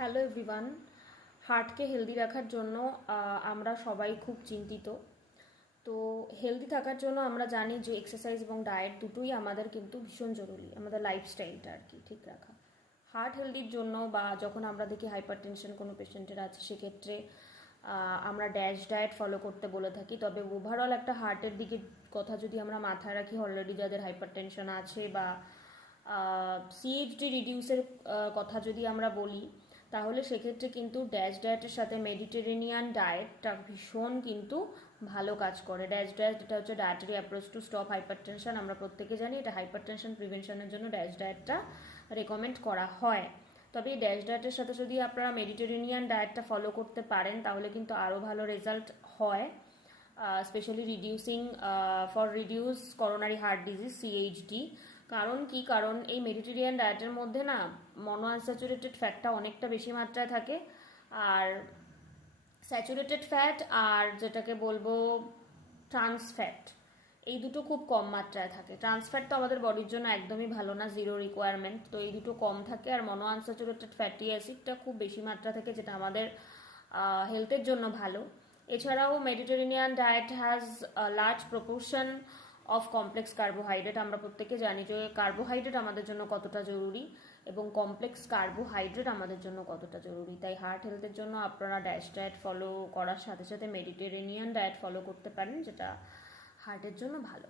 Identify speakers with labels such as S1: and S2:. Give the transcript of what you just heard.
S1: Hello everyone হার্টকে healthy রাখার জন্য আমরা সবাই খুব চিন্তিত। তো হেলদি থাকার জন্য আমরা জানি যে এক্সারসাইজ এবং ডায়েট দুটোই আমাদের কিন্তু ভীষণ জরুরি, আমাদের লাইফস্টাইলটা আর কি, ঠিক রাখা। হার্ট হেলদির জন্য বা যখন আমরা দেখি হাইপার টেনশন কোনো পেশেন্টের আছে, সেক্ষেত্রে আমরা ড্যাশ ডায়েট ফলো করতে বলে থাকি। তবে ওভারঅল একটা হার্টের দিকে কথা যদি আমরা মাথায় রাখি অলরেডি যাদের হাইপার টেনশন আছে বা সিএইচডি রিডিউসের কথা যদি আমরা বলি তাহলে সেক্ষেত্রে কিন্তু ড্যাশ ডায়েটের সাথে মেডিটেরেনিয়ান ডায়েটটা ভীষণ কিন্তু ভালো কাজ করে। ড্যাশ ডায়েট এটা হচ্ছে dietary approach to stop hypertension আমরা প্রত্যেকে জানি এটা হাইপার টেনশন প্রিভেনশনের জন্য ড্যাশ ডায়েটটা রেকমেন্ড করা হয়। তবে এই ড্যাশ ডায়েটের সাথে যদি আপনারা মেডিটেরেনিয়ান ডায়েটটা ফলো করতে পারেন, তাহলে কিন্তু আরও ভালো রেজাল্ট হয়। Specially reducing for reduce coronary heart disease CHD কারণ কি? কারণ এই মেডিটেরিয়ান ডায়েটের মধ্যে না মনো আনস্যাচুরেটেড ফ্যাটটা অনেকটা বেশি মাত্রায় থাকে। আর স্যাচুরেটেড ফ্যাট আর যেটাকে বলব ট্রান্স ফ্যাট এই দুটো খুব কম মাত্রায় থাকে। ট্রান্স ফ্যাট তো আমাদের বডির জন্য একদমই ভালো না জিরো রিকোয়ারমেন্ট তো এই দুটো কম থাকে আর মনো আনস্যাচুরেটেড ফ্যাটি অ্যাসিডটা খুব বেশি মাত্রা থাকে, যেটা আমাদের হেলথের জন্য ভালো। এছাড়াও Mediterranean diet has large proportion of complex carbohydrate আমরা প্রত্যেকে জানি যে কার্বোহাইড্রেট আমাদের জন্য কতটা জরুরি এবং কমপ্লেক্স কার্বোহাইড্রেট আমাদের জন্য কতটা জরুরি। তাই হার্ট হেলথের জন্য আপনারা ড্যাশ ডায়েট ফলো করার সাথে সাথে মেডিটেরেনিয়ান ডায়েট ফলো করতে পারেন, যেটা হার্টের জন্য ভালো।